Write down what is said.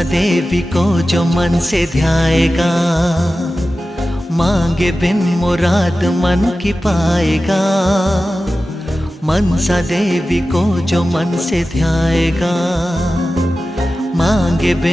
मनसा देवी को जो मन से ध्याएगा, मांगे बिन मुराद मन की पाएगा। मनसा देवी को जो मन से ध्याएगा, मांगे बिन